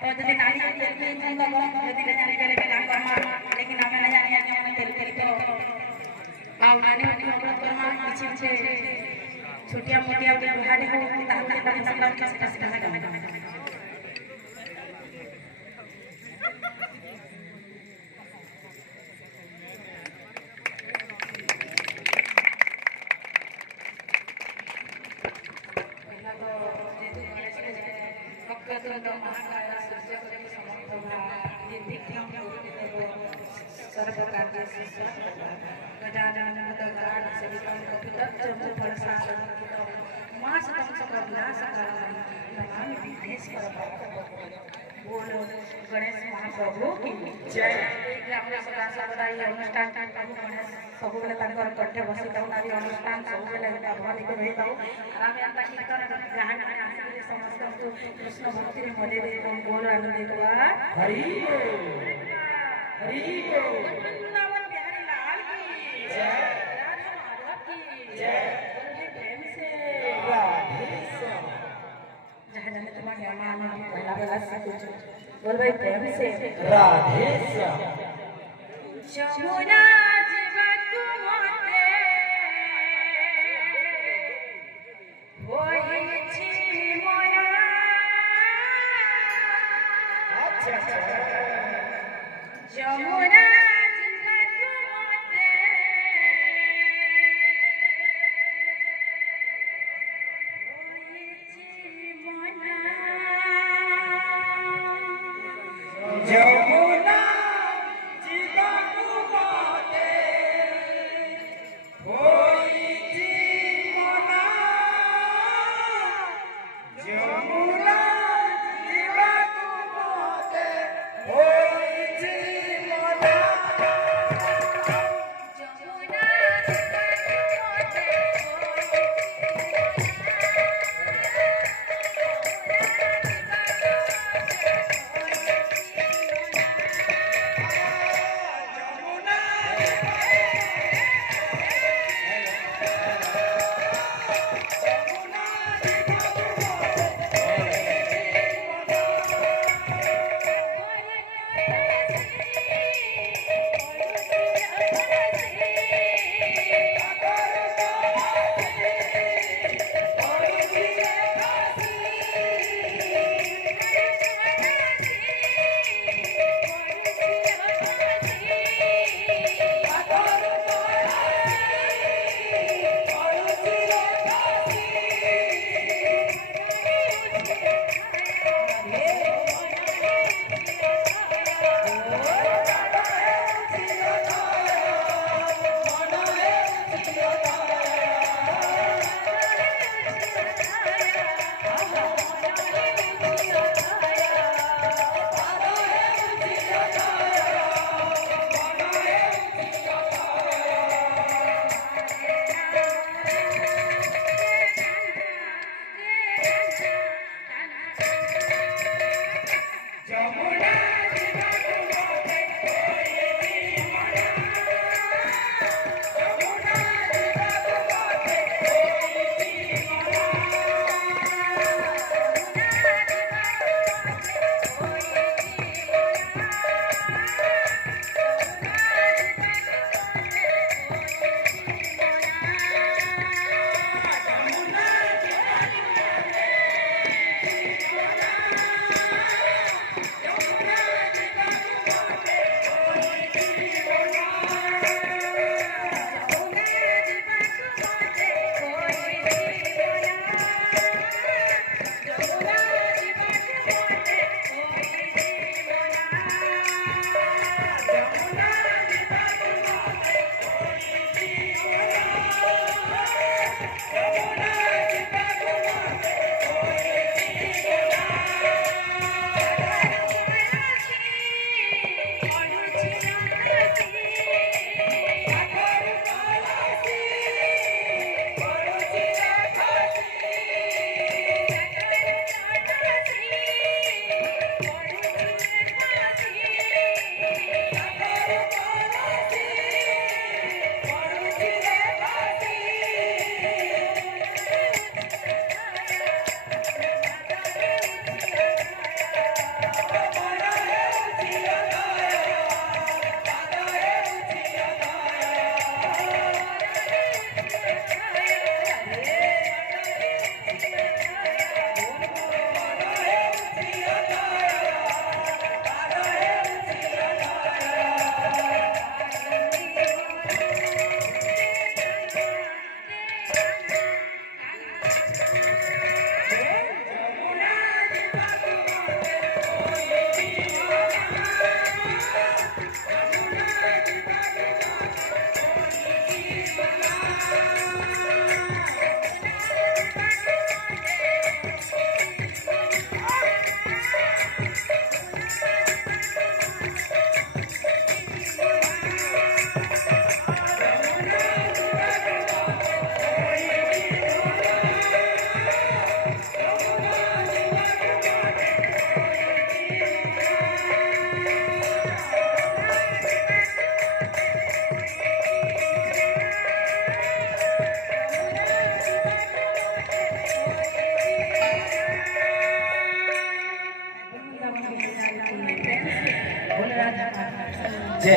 तो जदि नाली के तेल के चंद को जदि ले जाने के काम करमा लेकिन हमें नहीं जाने कि हमें तेल के तो आउ आने वाली अपराध करमा किछि छे छोटिया मोटिया के गुहाड़ी हो ताते ताते सब के सेटा सेटा गणेश महाप्रभु की जय अनुष्ठान सब कंठे बसी अनुष्ठान सब भगवान रही समस्त कृष्ण भक्ति मजे गोल आनंद हरि हरि बिहारी लाल की जय प्रेम से जहाँ जाने तुम्हारे पहला बेला से बोल भाई प्रेम से राधे यमुना जीवकु मोते होइछि मोना अच्छा यमुना जीवकु मोते होइछि मोना यमुना जीवकु मोते होइछि मोना यमुना जीवकु मोते होइछि मोना यमुना जीवकु मोते રાધા જય